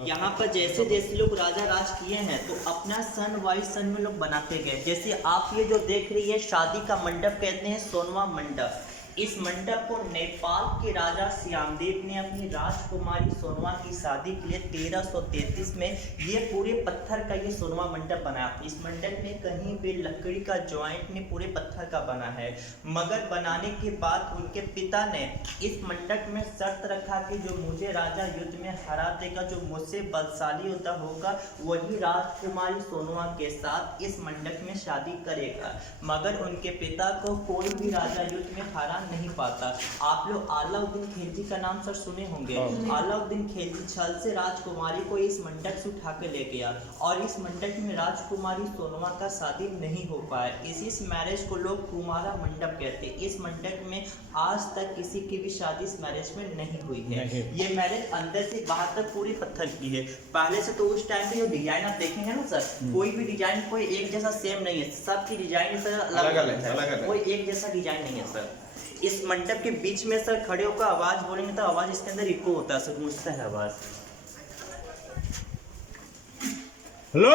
यहाँ पर जैसे जैसे लोग राजा राज किए हैं तो अपना सन वाइज सन में लोग बनाते गए। जैसे आप ये जो देख रही है शादी का मंडप कहते हैं सोनवा मंडप। इस मंडप को नेपाल के राजा श्यामदेव ने अपनी राजकुमारी सोनवा की शादी के लिए 1333 में ये पूरे पत्थर का ये सोनवा मंडप बनाया। इस मंडप में कहीं भी लकड़ी का जॉइंट नहीं, पूरे पत्थर का बना है। मगर बनाने के बाद उनके पिता ने इस मंडप में शर्त रखा कि जो मुझे राजा युद्ध में हरा देगा, जो मुझसे बलशाली होता होगा, वही राजकुमारी सोनवा के साथ इस मंडप में शादी करेगा। मगर उनके पिता को कोई भी राजा युद्ध में हरा नहीं पाता। आप लोग अलाउद्दीन खिलजी का नाम सर सुने होंगे। अलाउद्दीन खिलजी छल से राजकुमारी को इस मंडप से उठा के ले गया और इस मंडप में राजकुमारी सोनवा का शादी नहीं हो पाया। इस मैरिज को लोग कुमारा मंडप कहते हैं। इस मंडप में आज तक किसी की भी शादी इस मैरिज में नहीं हुई है। ये मैरिज अंदर से बाहर तक पूरी पत्थर की है। पहले से तो उस टाइम पे जो डिजाइन आप देखेंगे ना सर, कोई भी डिजाइन कोई एक जैसा सेम नहीं है, सबकी डिजाइन सर अलग अलग है, कोई एक जैसा डिजाइन नहीं है सर। इस मंडप के बीच में सर खड़े होकर आवाज बोलेंगे तो आवाज इसके अंदर इको होता है सर, गूंजता है आवाज। हेलो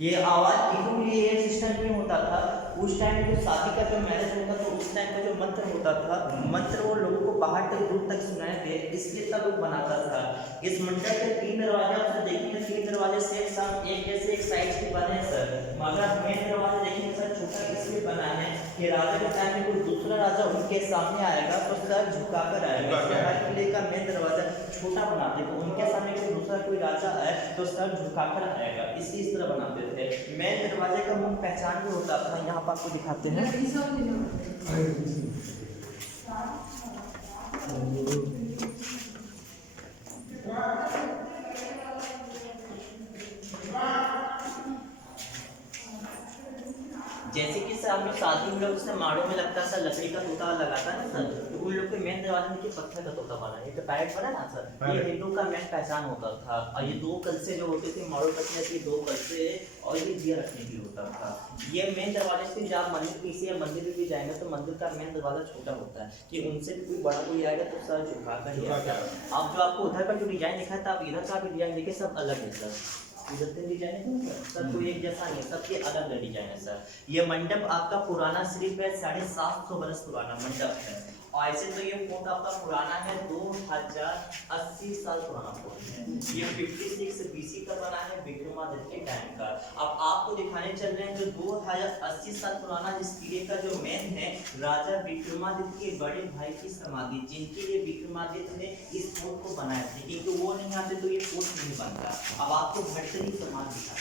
ये आवाज इको के लिए ये सिस्टम नहीं होता था। उस टाइम में जो शादी का जो मैरिज होता था उस टाइम का जो मंत्र होता था, मंत्र वो लोगों को बाहर तक दूर तक सुनाए थे, इसलिए तब लोग बनाता था। इस मंडप के 3 दरवाजे आप देखेंगे, 3 दरवाजे सेम साम एक जैसे एक साइड से बने हैं सर। मगर मेन दरवाजा देखेंगे सर छोटा इसलिए बना है कि राजा के टाइम में कोई दूसरा राजा उनके सामने आएगा तो सर झुकाकर आएगा। हर किले का मेन दरवाजा छोटा बनाते थे, उनके सामने कोई दूसरा कोई राजा आए तो सर झुकाकर आएगा, इस तरह बनाते थे। मेन दरवाजे का मुख्य पहचान भी होता था, यहाँ पर आपको दिखाते हैं। जैसे कि सर हम लोग शादी में लोग उससे माड़ों में लगता है सर, लकड़ी का तोता लगाता है ना सर, तो उन लोग के मेन दरवाजे में पत्थर का तोता बना है, तो पैरेट बना ना सर। ये हिंदू का मेन पहचान होता था। और ये 2 कलसे जो होते थे माड़ों कटने के 2 कलसे और ये दिया रखने के लिए होता था। ये मेन दरवाजे से जब मंदिर पीछे या मंदिर में भी जाएंगे तो मंदिर का मेन दरवाजा छोटा होता है कि उनसे भी कोई बड़ा कोई आएगा तो सर झुकाकर ही आएगा। अब जो आपको उधर का जो डिजाइन दिखा था, आप इधर का भी डिजाइन देखिए, सब अलग है सर। इधर से डिजाइन है सर, सब कोई एक जैसा नहीं है, सबके अलग अलग डिजाइन है सर। ये मंडप आपका पुराना सिर्फ है 750 बरस पुराना मंडप है। और ऐसे तो ये फोर्ट आपका पुराना है 2080 साल पुराना फोर्ट है। ये 56 BC का बना है, विक्रमादित्य के टाइम का। अब आपको दिखाने चल रहे हैं जो 2080 साल पुराना इस किले का जो मेन है राजा विक्रमादित्य के बड़े भाई की समाधि, जिनके लिए विक्रमादित्य ने इस फोर्ट को बनाया था, क्योंकि वो नहीं आते तो ये फोर्ट नहीं बनता। अब आपको भटकरी समान दिखा